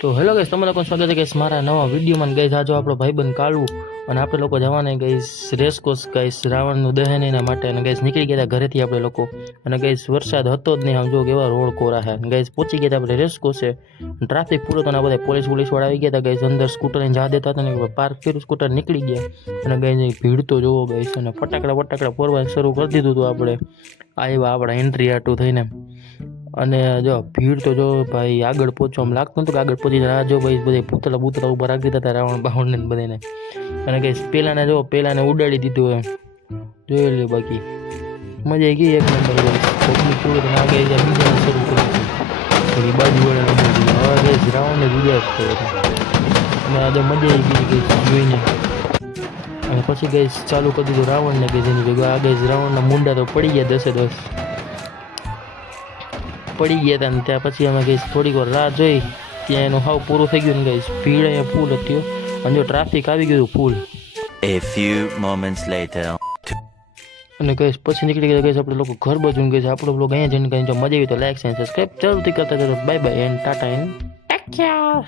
તો hello guys, તમારા લોકોનું સ્વાગત છે ગાઈસ મારા નવા વિડીયોમાં. ગાઈસ આજો આપણો ભાઈબંધ કાળુ અને આપણે લોકો જવાના ગાઈસ રેસકોર્સ ગાઈસ રાવણનું દહન એના માટે. અને ગાઈસ નીકળી ગયા હતા ઘરેથી આપણે લોકો. અને ગાઈસ વરસાદ હતો જ નહીં, આમ જો કેવા રોડ કોરા છે. ગાઈસ પહોંચી ગયા હતા આપણે રેસકોર્સે. ટ્રાફિક પૂરો હતો ને બધા પોલીસ વાળા આવી ગયા હતા ગાઈસ. અંદર સ્કૂટર ને જા દેતા હતા ને પાર્ક કર્યું સ્કૂટર, નીકળી ગયા. અને ગાઈસ ભીડ તો જોવો ગાઈસ, અને ફટાકડા ફોરવાનું શરૂ કરી દીધું હતું આપણે. આવ્યા આપણા એન્ટ્રી આટું થઈને. અને જો ભીડ તો જો ભાઈ, આગળ પહોંચવા આમ લાગતું હતું કે આગળ પહોંચી જાય. જો ભાઈ બધે પૂતળા ઉપર રાખી દીધા હતા રાવણ બાવણ ને બધાને. અને કઈ પેલાને ઉડાડી દીધું એમ જોઈ લ્યો. બાકી મજા આવી ગઈ એક નંબર. પબ્લિક પૂરું તો ના ગઈ જાય, બીજાને શરૂ કરી થોડી બાજુ વળે હવે ગઈ રાવણને જુદા જ કરે. અને આજે મજા આવી ગઈ જોઈને. અને પછી ગઈ ચાલુ કરી દીધું રાવણને કે જેની ભેગા આ ગઈ રાવણના મુંડા તો પડી ગયા 10 પડી ગયા હતા. ને ત્યાં પછી અમે ગઈ થોડીક વાર રાહ જોઈ, ત્યાં એનું હાવ પૂરું થઈ ગયું ને ગઈ ભીડ અહીંયા ફૂલ હતી. અને જો ટ્રાફિક આવી ગયું ફૂલ. A few moments later. અને ગઈ પછી નીકળી ગયા ગઈ આપણે લોકો ઘર બાજુ ગઈ. આપણો બ્લોગ અહીંયા જઈને ગઈ. જો મજા આવી તો લાઈક એન્ડ સબસ્ક્રાઈબ જરૂરથી કરતા જજો. Bye bye and Tata and take care.